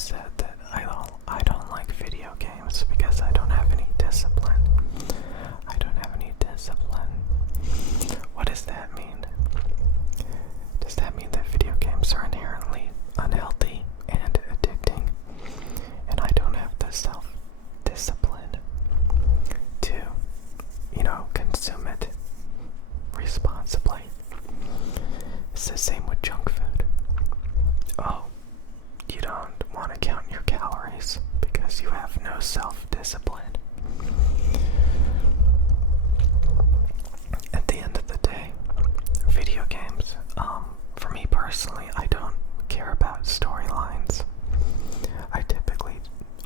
said that I don't like video games because I don't have any discipline. I don't have any discipline. What does that mean? Does that mean that video games are inherently unhealthy and addicting, and I don't have the self-discipline to, consume it responsibly? It's the same with junk food. Oh, you don't want to count your calories because you have no self-discipline. At the end of the day, video games, for me personally, I don't care about storylines. I typically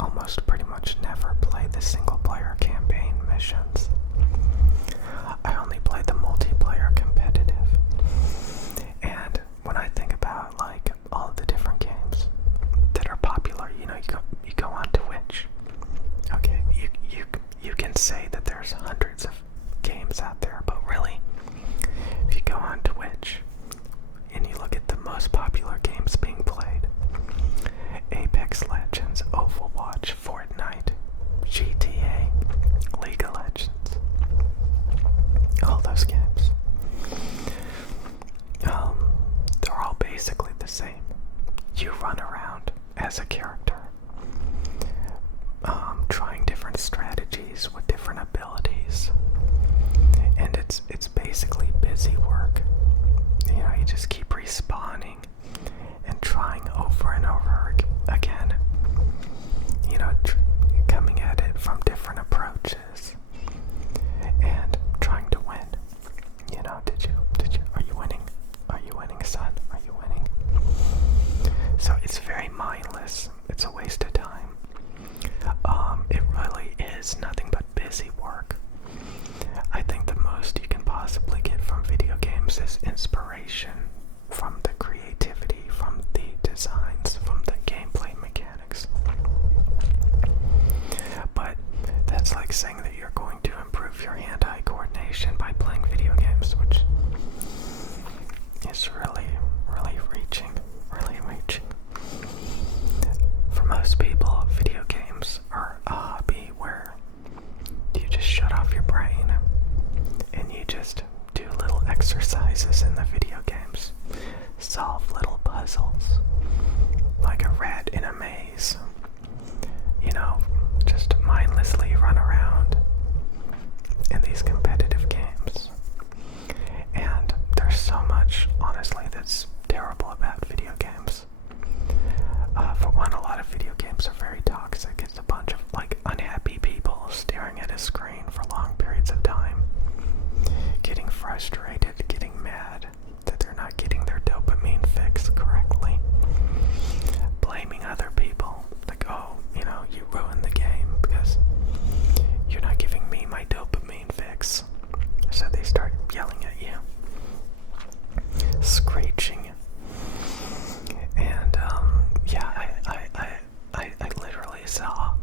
almost pretty much never play the single player campaign missions. I only play the multiplayer competitive. And when I think about like all of the different games that are popular, you go on Twitch. Okay, you can say that there's hundreds of games out there, but really, if you go on Twitch and you look at the most popular games being played, Apex Legends, Overwatch, Fortnite, GTA, League of Legends, all those games, they're all basically the same. You run around as a character, trying different strategies with different abilities, and it's basically busy work. You just keep respawning and trying over and over again, coming at it from different approaches and trying to win. Are you winning? Are you winning, son? Are you winning? So it's very mindless. It's a waste of time. It really is nothing but busy work. I think the most you can possibly get from video games is inspiration from the creativity, from the designs, from the gameplay mechanics. But that's like saying that you're going to improve your hand-eye coordination by playing video games, which is really reaching. For most people, video games are a hobby where you just shut off your brain and you just do little exercises in the video games, solve little puzzles like a rat in a maze, just mindlessly run around in these competitive games. And there's so much, honestly, that's terrible about video games. For one, a lot of video games are very toxic. It's a bunch of unhappy people staring at a screen for long periods of time, getting frustrated, getting mad that they're not getting their dopamine fix correctly, blaming other people, like, oh, you ruined the game because you're not giving me my dopamine fix. So they start yelling at you, screeching. And I literally saw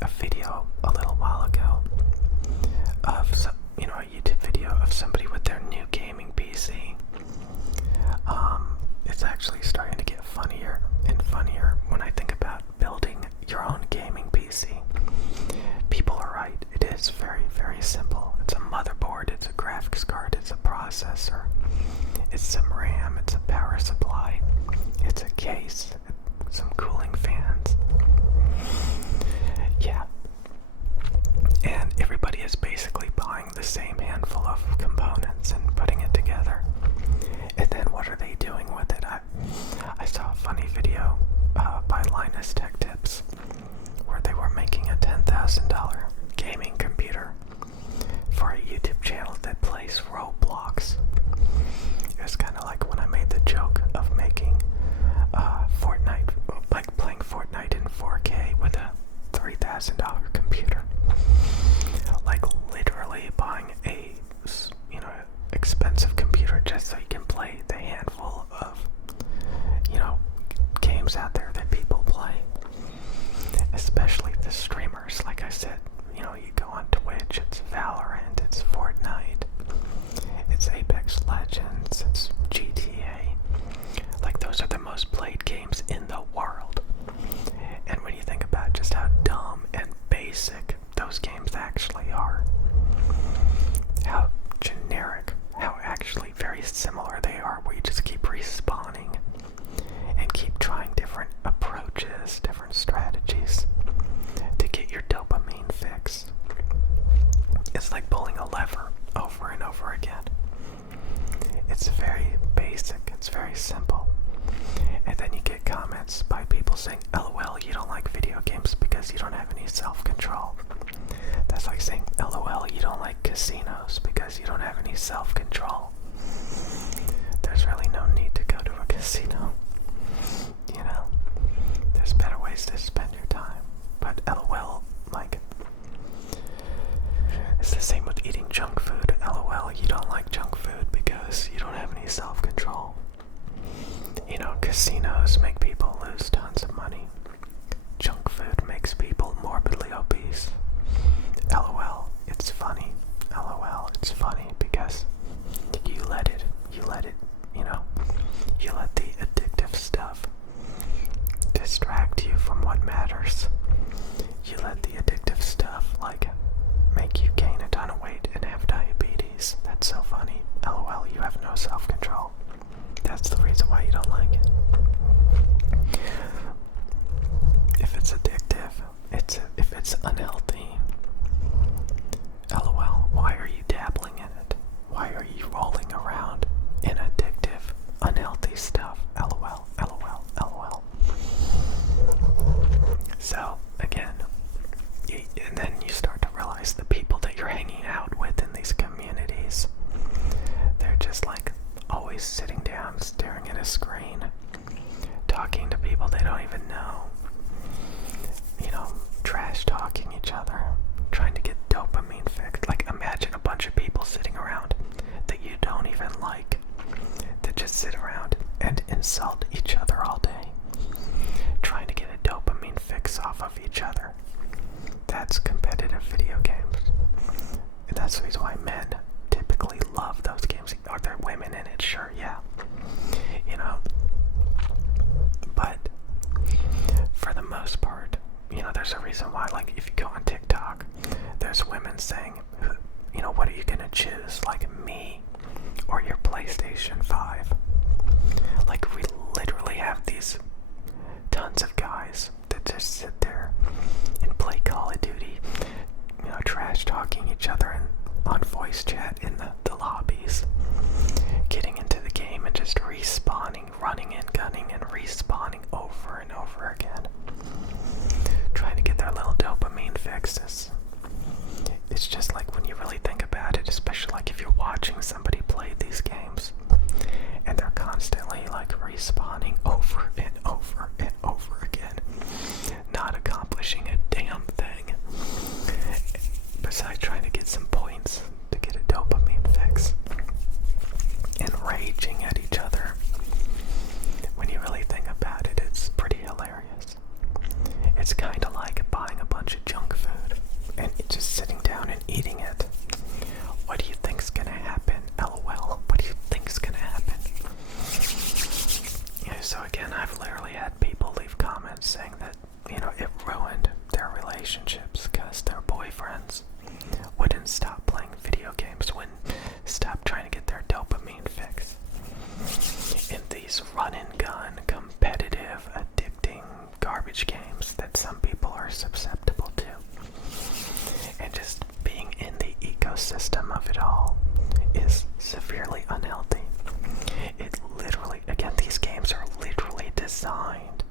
a video a little while ago of a YouTube video of somebody with their new gaming PC. It's actually starting to get funnier and funnier when I think about building your own gaming PC. People are right. It is very, very simple. It's a motherboard, it's a graphics card, it's a processor, it's some RAM, it's a power supply, it's a case, some cooling fans. Yeah. And everybody is basically buying the same handful of components and putting it together. And then what are they doing with it? I saw a funny video by Linus Tech Tips where they were making a $10,000 gaming computer for a YouTube channel that plays Roblox. It was kind of like when I made the joke of making Fortnite, like playing Fortnite in 4K with a $3,000 computer. Like literally buying a expensive computer just so you can play the handful of games out there that people play, especially the streamers. Like I said, you go on Twitch, it's Valorant, it's Fortnite, it's Apex Legends, it's GTA, It's very basic, it's very simple. And then you get comments by people saying, LOL, you don't like video games because you don't have any self-control. That's like saying, LOL, you don't like casinos because you don't have any self-control. There's really no need to go to a casino. You know, there's better ways to spend your time. But LOL, like, it's the same with eating junk food. LOL, you don't like junk food because you don't have any self-control. You know, casinos make people lose tons of money. Junk food makes people morbidly obese. LOL, it's funny. LOL, it's funny because you let it, you know, you let the addictive stuff distract you from what matters. You let the addictive stuff, like, make you gain a ton of weight and have diabetes. That's so funny. LOL, you have no self-control. That's the reason why you don't like it. If it's addictive, if it's unhealthy, LOL, why are you dabbling in it? Why are you rolling around in addictive, unhealthy stuff? LOL, LOL, LOL. So, again, and then you start to realize the people that you're hanging out with in these communities, they're just like always sitting down, staring at a screen, talking to people they don't even know, you know, trash talking each other, trying to get dopamine fixed. Like, imagine a bunch of people sitting around that you don't even like, that just sit around and insult each other all day, trying to get a dopamine fix off of each other. That's competitive video games. And that's the reason why men typically love those games. Are there women in it? Sure, yeah. You know, but for the most part, you know, there's a reason why, like, if you go on TikTok, there's women saying, you know, what are you gonna choose, like me or your PlayStation 5? Like, we literally have these tons of guys that just sit there and play Call of Duty, you know, trash talking each other and on voice chat in the lobbies, getting into the game and just respawning, running and gunning and respawning over and over again, trying to get their little dopamine fixes. It's just like, when you really think about it, especially like if you're watching somebody play these games and they're constantly like respawning over and over and over again, not accomplishing a damn thing besides trying to get some points to get a dopamine fix and raging at each other. When you really think about it, it's pretty hilarious. It's kind of like buying a bunch of junk food and just sitting down and eating it. What do you think's gonna happen? LOL. What do you think's gonna happen? Yeah, so again, I've literally had people leave comments saying that, you know, it ruined their relationships because their boyfriends wouldn't stop playing video games, wouldn't stop trying to get their dopamine fix. In these run-and-gun, competitive, addicting garbage games that some people are susceptible to. And just being in the ecosystem of it all is severely unhealthy. It literally, again, these games are literally designed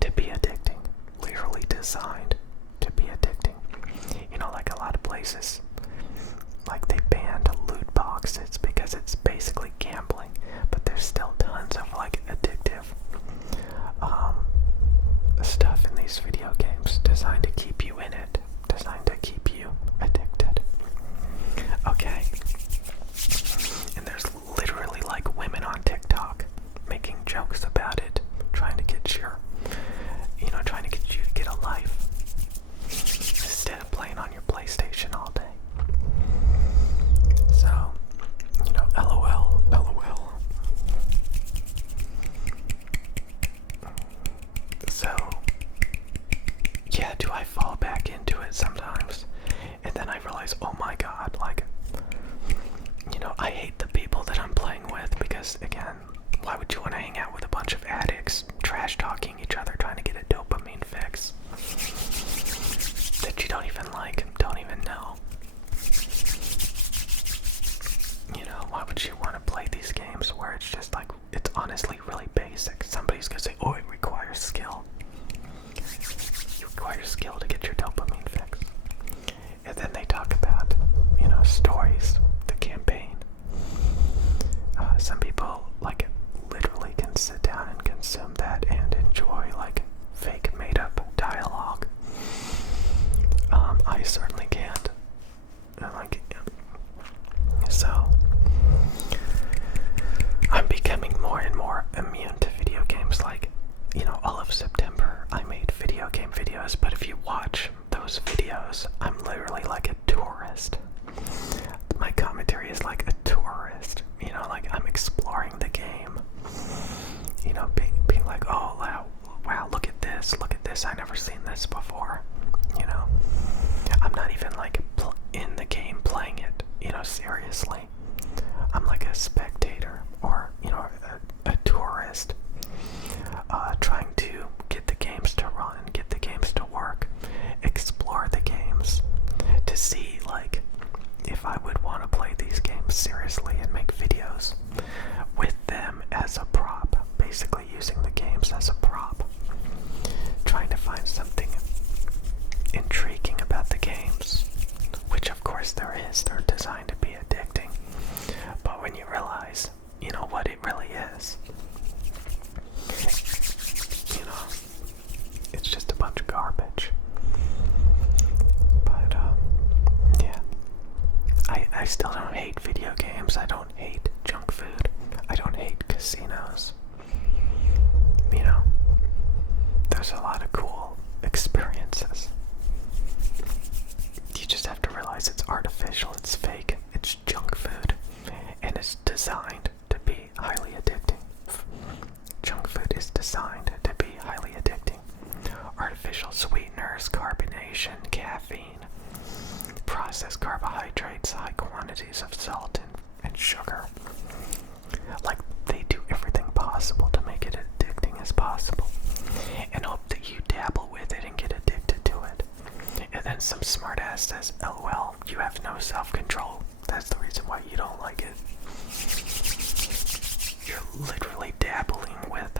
to be addicting. Literally designed to be addicting. You know, like a lot of places, like they banned loot boxes because it's basically gambling, but there's still tons of like addictive stuff in these video games designed to keep you in it, designed to keep you addicted. Okay. And there's literally like women on TikTok making jokes about it, trying to get your, you know, trying to get you to get a life instead of playing on your PlayStation all day. So, you know, LOL, LOL. So, yeah, do I fall back into it sometimes? And then I realize, oh my god, like, you know, I hate the people that I'm playing with because, again, why would you want to hang out with a bunch of addicts, trash talking each other, trying to get a dopamine fix that you don't even like, don't even know? You know, why would you want to play these games? where it's just like, it's honestly really basic. Somebody's gonna say, oh, it requires skill. You require skill to get your dopamine fix. And then they talk about, stories, the campaign. Some people, like, literally can sit down and consume that and enjoy, like, fake made-up dialogue. I certainly can't. So, I'm becoming more and more immune to video games. Like, all of September I made video game videos, but if you watch those videos, I'm literally like a tourist. My commentary is like a tourist, like I'm exploring the game, being like, oh wow, look at this, I never seen this before, I'm not even like in the game playing it, seriously. I'm like a spectator, or, a tourist, trying to get the games to run, get the games to work, explore the games, to see, like, if I would want to play these games seriously and make videos with them as a prop, basically using the games as a prop, trying to find something intriguing about the games, which of course there is. They're designed to be addicting, but when you realize, what it really is, it's just a bunch of garbage. But yeah, I still don't hate video games. I don't hate junk food. I don't hate casinos. There's a lot of cool experiences. You just have to realize it's artificial, it's fake, it's junk food, and it's designed to be highly addicting. Junk food is designed to be highly addicting. Artificial sweeteners, carbonation, caffeine, processed carbohydrates, high quantities of salt and sugar. Like, they do everything possible to make it addicting as possible, and hope that you dabble with it and get addicted to it. And then some smartass says, oh well, you have no self-control. That's the reason why you don't like it. You're literally dabbling with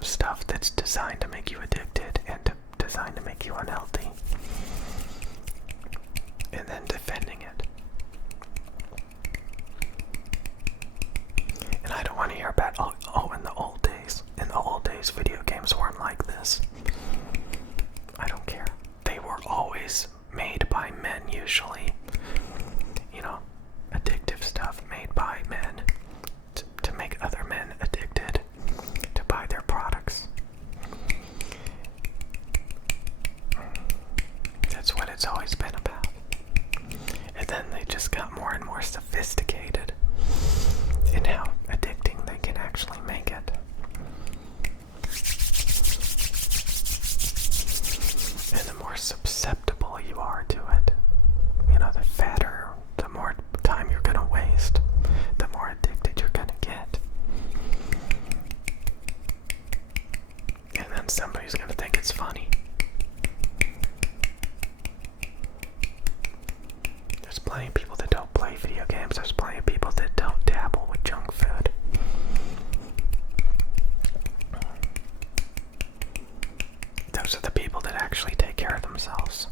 stuff that's designed to make you addicted and designed to make you unhealthy, and then defending it. And I don't want to hear about, oh, in the old days, video games weren't like this. I don't care. They were always made by men, usually. Addictive stuff made by men to make other men addicted to buy their products. That's what it's always been about. And then they just got more and more sophisticated in how addicting they can actually make it. And the more susceptible you are to it, the fatter, the more time you're gonna waste, the more addicted you're gonna get. And then somebody's gonna think it's funny. There's plenty of people that don't play video games. There's plenty of people that don't dabble with junk food. Those are the people that actually take care of themselves.